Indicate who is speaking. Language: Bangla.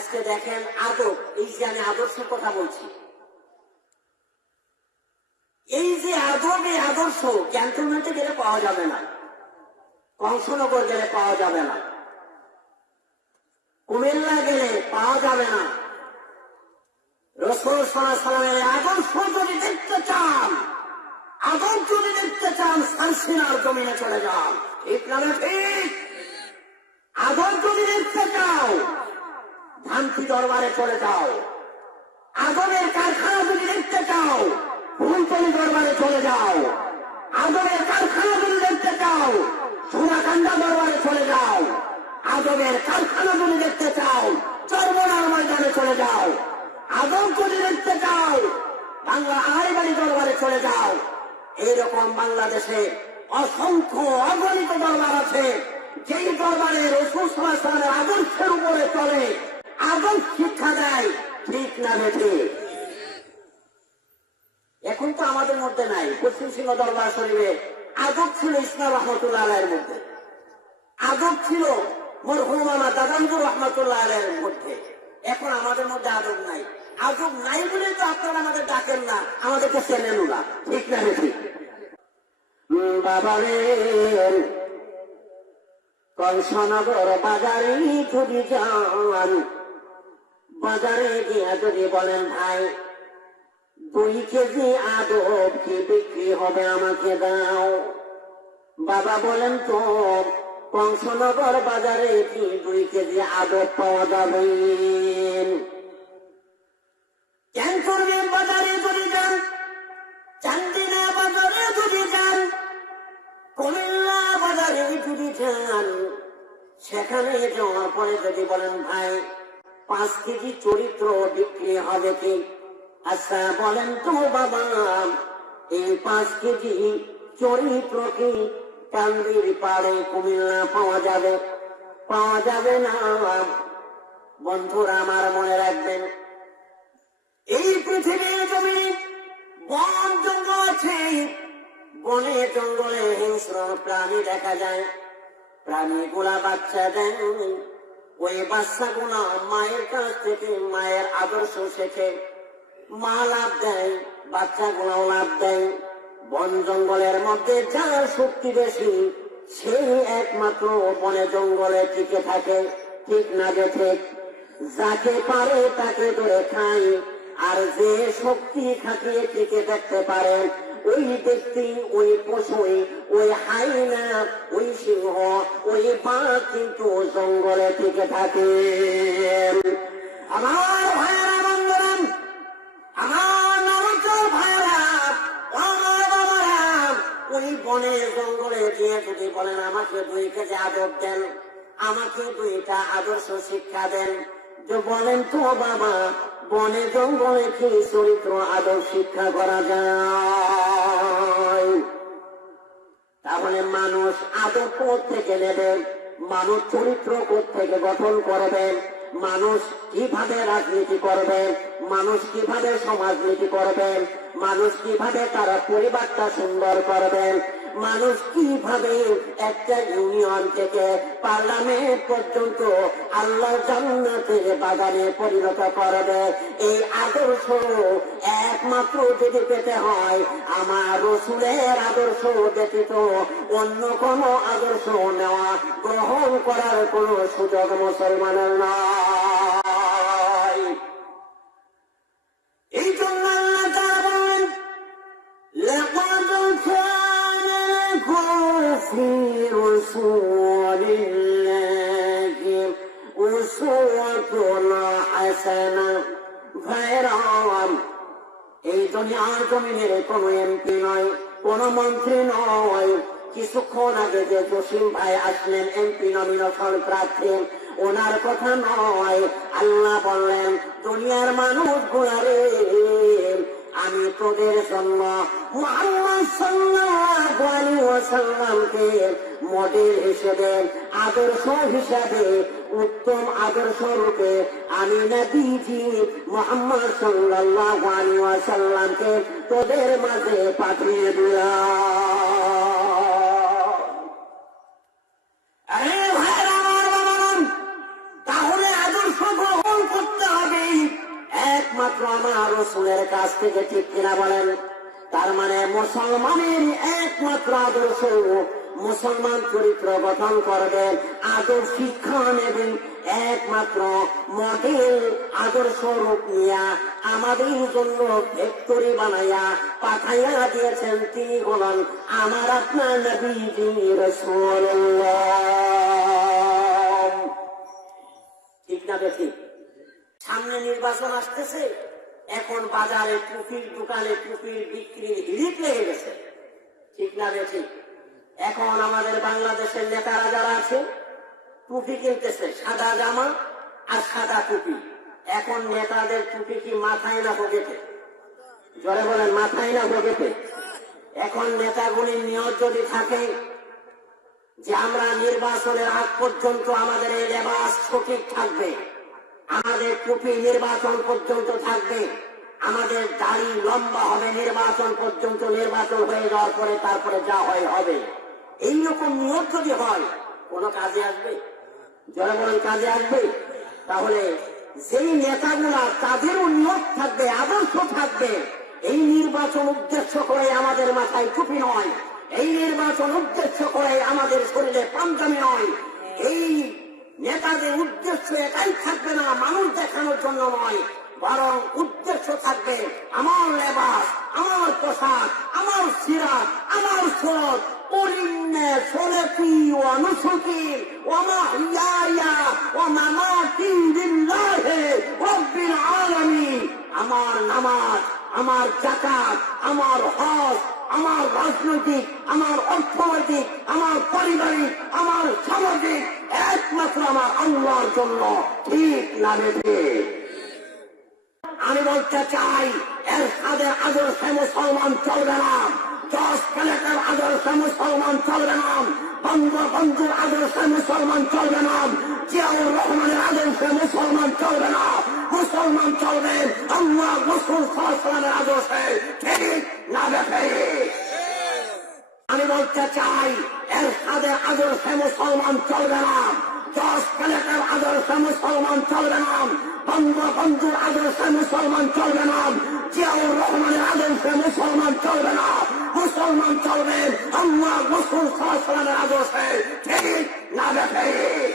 Speaker 1: আজকে দেখেন আদব, এই যে আমি আদর্শের কথা বলছি। এই যে আদব, এই আদর্শ, ক্যান্টনমেন্টে গেলে পাওয়া যাবে না। কংসনগর গেলে পাওয়া যাবে না। কুমিল্লা গেলে পাওয়া যাবে না। রসুল সালামের আদর্শ যদি দেখতে চান আদর্শ যদি দেখতে চান, সানসিনার জমিনে চলে যান। রে ঠিক আদর যদি দেখতে চাও ধানকি দরবারে চলে যাও। আদরের কারখানা যদি দেখতে চাও, ফুলতলি দরবারে চলে যাও। আদরের কারখানা যদি দেখতে চাও, সোনাকান্দা দরবারে চলে যাও। আদরের কারখানা যদি দেখতে চাও, চর্মনার ময়দানে চলে যাও। আদর যদি দেখতে চাও, বাংলা আড়াইবাড়ি দরবারে চলে যাও। এইরকম বাংলাদেশে অসংখ্য অগণিত দরবার আছে, যেই দরবারে রসুল সালামের আদর্শের উপরে চলে। ঠিক এখন তো আমাদের মধ্যে নাই, পশ্চিম সিংহ দরবার শরীফে আদব ছিল ইসলাম রহমতুল্লাহ আলের মধ্যে। আদব ছিল মরহুমানা দাদামজুর রহমতুল্লাহ আলের মধ্যে। এখন আমাদের মধ্যে আদব নাই। আদব নাই বলে তো আপনারা আমাদের ডাকেন না, আমাদেরকে চেনেন না। ঠিক না, ঠিক? বাবা রে কংসনগর বাজারে যদি যান বাজারে গিয়ে যদি বলেন, ভাই, দুই কেজি আদব কি বিক্রি হবে আমাকে দাও? বাবা বলেন, তো কংসনগর বাজারে কি দুই কেজি আদব পাওয়া যাবে? করবেন বাজারে যদি যান? চান্দিনা বাজারে যদি যান? কুমিল্লা বাজারে যদি যান? সেখানে যাওয়ার পরে যদি বলেন, ভাই পাঁচ কেজি চরিত্র বিক্রি হবে কি? আচ্ছা বলেন তো বাবা, এই পাঁচ কেজি চরিত্র কি কান্দির পাড়ে কুমিল্লা পাওয়া যাবে? পাওয়া যাবে না। বন্ধুরা আমার মনে রাখবেন, এই পৃথিবীর জমি বন জঙ্গল আছে, বনে জঙ্গলে হিংস্র প্রাণী দেখা যায়। প্রাণীগুলা বাচ্চা দেয়। ওই বাচ্চাগুলা মায়ের কাছ থেকে, মায়ের আদর্শ শেখে। মা লাভ দেয়, বাচ্চাগুলাও লাভ দেয়। বন জঙ্গলের মধ্যে যার শক্তি বেশি, সেই একমাত্র বনে জঙ্গলে টিকে থাকে, ঠিক না ঠিক। যাকে পারে তাকে ধরে খায়, আর যে শক্তি খাটিয়ে টিকে দেখতে পারে। ওই ব্যক্তি, ওই পশুই, ওই হাইনা ওই সিংহ, ওই বাঘ কিন্তু জঙ্গলে টিকে থাকে। আমার ভাইয়েরা বন্ধুরাম আমার নরচর ভাইয়েরা, আমার বাবারা, ওই বনে জঙ্গলে গিয়ে যদি বলেন, আমাকে দুই কেজি আদর দেন, আমাকে দুইটা আদর্শ শিক্ষা দেন যে বলেন তো বাবা, বনে জঙ্গলে কি চরিত্র আদর শিক্ষা করা যায়? তাহলে মানুষ আদর থেকে নেবেন মানুষ চরিত্র কোথ থেকে গঠন করবেন, মানুষ কীভাবে রাজনীতি করবে মানুষ কীভাবে সমাজনীতি করবেন? মানুষ কীভাবে তারা পরিবারটা সুন্দর করবেন? মানুষ কীভাবে একটা ইউনিয়ন থেকে পার্লামেন্ট পর্যন্ত আল্লাহ জান্নাতের বাগানে পরিণত করবে? এই আদর্শ একমাত্র যদি পেতে হয়, আমার রসুলের আদর্শ ব্যতীত অন্য কোন আদর্শ নেওয়া, গ্রহণ করার কোন সুযোগ মুসলমানের নয়। رسول الله أسوة حسنة ভাইরাম এই দুনিয়ার জমিনের কোন এমপি নয় কোন মন্ত্রী নয় কিছুক্ষণ আগে যে জসিম ভাই আসলেন এমপি নমিনেশন প্রার্থী ওনার কথা নয় আল্লাহ বললেন দুনিয়ার মানুষ গুলারে আমি তোদের জন্য মডেল হিসেবে, আদর্শ হিসাবে, উত্তম আদর্শ রূপে আমি নবীজি মোহাম্মদ সাল্লাল্লাহু আলাইহি ওয়াসাল্লামকে তোদের মাঝে পাঠিয়ে দিলাম। কাছ থেকে ঠিক কিনা বলেন? তার মানে মুসলমানের একমাত্র আদর্শ মুসলমান চরিত্র গঠন করবেন আদর শিক্ষা নেবেন একমাত্র মডেল আদর্শ রূপ নিয়া আমাদের জন্য ফ্যাক্টরি বানাইয়া পাঠাইয়া দিয়েছেন তিনি হলেন আমার আপনার নবীজি ঠিক না দেখি সামনে নির্বাচন আসতেছে। এখন বাজারে টুপির দোকানে টুপির বিক্রির হিড়িক লেগে গেছে। ঠিক না দেখি এখন আমাদের বাংলাদেশের নেতারা যারা আছে, টুপি কিনতেছে, সাদা জামা আর সাদা টুপি। এখন নেতাদের টুপি কি মাথায় না পকেটে? জোরে বলেন, মাথায় না পকেটে? এখন নেতাগুলির নিয়ত যদি থাকে, যে আমরা নির্বাচনের আগ পর্যন্ত আমাদের এই লেবাস সঠিক থাকবে। আমাদের টুপি নির্বাচন পর্যন্ত থাকবে। আমাদের দাড়ি লম্বা হবে, নির্বাচন পর্যন্ত নির্বাচন হয়ে যাওয়ার পরে তারপরে যা হয় হবে। এইরকম নিয়োগ যদি হয়, কোনো কাজে আসবে? জনগণ কাজে আসবে? তাহলে যেই নেতাগুলা তাদেরও নিয়োগ থাকবে, আদর্শ থাকবে, এই নির্বাচন উদ্দেশ্য করে আমাদের মাথায় টুপি নয়, এই নির্বাচন উদ্দেশ্য করে আমাদের শরীরে পাঞ্জাবি নয়, এই নেতাদের উদ্দেশ্য এটাই থাকবে না মানুষ দেখানোর জন্য নয় বরং উদ্দেশ্য থাকবে আমার লেবাস আমার পোশাক আমার সিরাত আমার স্রোত قلنا صلتي ونسكي ومحياي ومماتي لله رب العالمين আমার নামাজ আমার জাকাত আমার হজ আমার রাজনৈতিক আমার অর্থনৈতিক আমার পারিবারিক আমার সামাজিক একমাত্র আমার আল্লাহর জন্য। ঠিক না বেঠে আমি বলতে চাই এর সাথে আদর্শে মুসলমান চলবে না। দশ প্লেটের আদর্শে মুসলমান চলবে না। বঙ্গবন্ধুর আদর্শে মুসলমান চলবে না। জিয়াউর রহমানের আদর্শে মুসলমান চলবে না। মুসলমান চলবে আল্লাহ রসুল সাল্লামের আদর্শে। ঠিক না দেখে আমি বলতে চাই আদর্শে মুসলমান চলবে না। দশ প্লেটের আদর্শে মুসলমান চলবে না। বঙ্গবন্ধুর আদর্শে মুসলমান চলবে। না জিয়াউর রহমানের আদর্শে মুসলমান চলবে না মুসলমান চলবে আল্লাহ রসুল সালামের আদর্শে। ঠিক না দেখে?